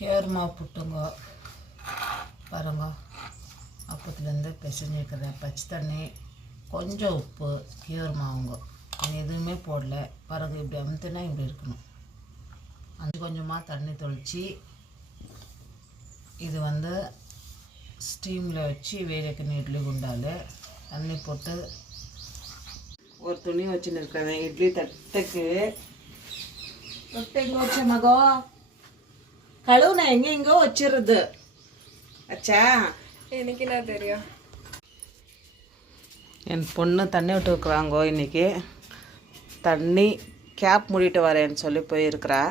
கேர்மா புட்டுங்க பாருங்க. அப்பத்துலேருந்து பிசைஞ்சிருக்கிறேன். பச்சை தண்ணி, கொஞ்சம் உப்பு, கியூர் மாவுங்க. எதுவுமே போடல பாருங்க. இப்படி அமுத்துனா இப்படி இருக்கணும். கொஞ்சமாக தண்ணி தொளிச்சு இது ஸ்டீமில் வச்சு வேலைக்கு இட்லி குண்டால் தண்ணி போட்டு ஒரு துணி வச்சுன்னு இருக்கிறேன். இட்லி தட்டுக்கு எங்கே வச்ச மகோ கழுவு நான் எங்கெங்கோ வச்சிருது அச்சா. எனக்கு என்ன தெரியும். என் பொண்ணு தண்ணி விட்டு இருக்கிறாங்கோ. இன்றைக்கி தண்ணி கேப் மூடிட்டு வரேன்னு சொல்லி போயிருக்கிறா.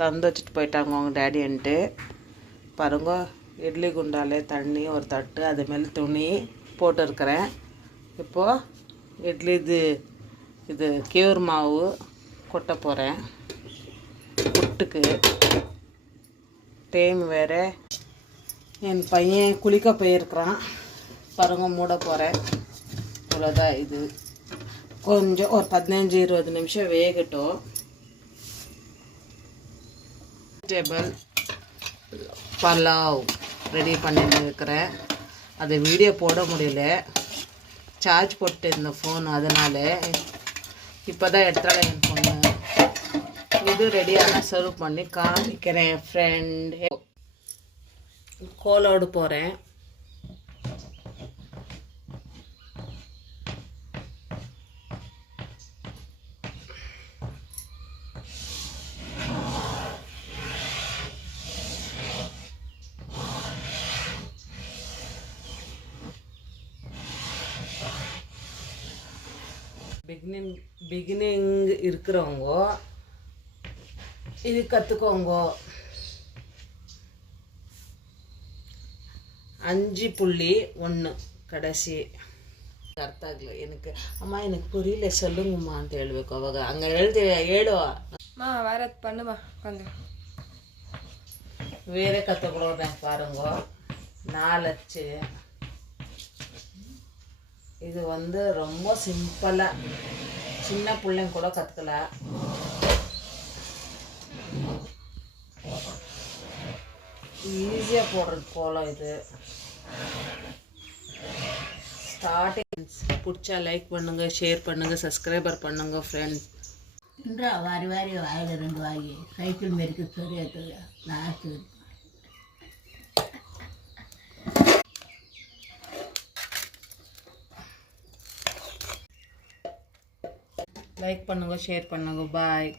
தந்து வச்சுட்டு போயிட்டாங்க அவங்க டேடின்ட்டு. பாருங்க, இட்லி குண்டாலே தண்ணி ஒரு தட்டு, அது மேலே துணி போட்டுருக்கிறேன். இப்போது இட்லி இது கேவுர் மாவு கொட்ட போகிறேன் புட்டுக்கு. டைம் வேறு. என் பையன் குளிக்க போயிருக்கிறான் பாருங்க. மூட போகிறேன். அவ்வளோதான். இது கொஞ்சம் ஒரு 15-20 நிமிஷம் வேகட்டும். வெஜிடபிள் பலாவ் ரெடி பண்ணிட்டு இருக்கிறேன். அது வீடியோ போட முடியல, சார்ஜ் போட்டு இந்த ஃபோன், அதனால இப்போ தான் எடுத்தால என் பொண்ணு. இது ரெடியான சர்வ் பண்ணி காமிக்கிறேன் ஃப்ரெண்ட். கோலோடு போகிறேன். பிகினிங் இருக்கிறவங்க இது கற்றுக்கோங்க. 5.1 கடைசி ಅರ್ಥ ಆಗಲಿ. எனக்கு அம்மா எனக்கு புரியல சொல்லுங்கம்மா ಅಂತ ಹೇಳ್ಬೇಕು. ಅವಾಗ ಹಂಗೆ ಹೇಳ್ತೀವಿ ಹೇಳು மா வேற பண்ணுமா கொஞ்சம் வேற கற்றுக்கிறோம் பாருங்க. 4 இது ரொம்ப சிம்பிளாக சின்ன பிள்ளைங்க கூட கற்றுக்கலாம். ஈஸியாக போடுறது கோலம் இது. ஸ்டார்டிங் பிடிச்சா லைக் பண்ணுங்கள், ஷேர் பண்ணுங்கள், சப்ஸ்கிரைபர் பண்ணுங்கள் ஃப்ரெண்ட்ஸ். வாரி வாரி வாயில் 2 வாங்கி சைக்கிள் மாரிக்கு சரியாக லாஸ்ட்டு லைக் பண்ணுங்கள், ஷேர் பண்ணுங்கள். பாய்.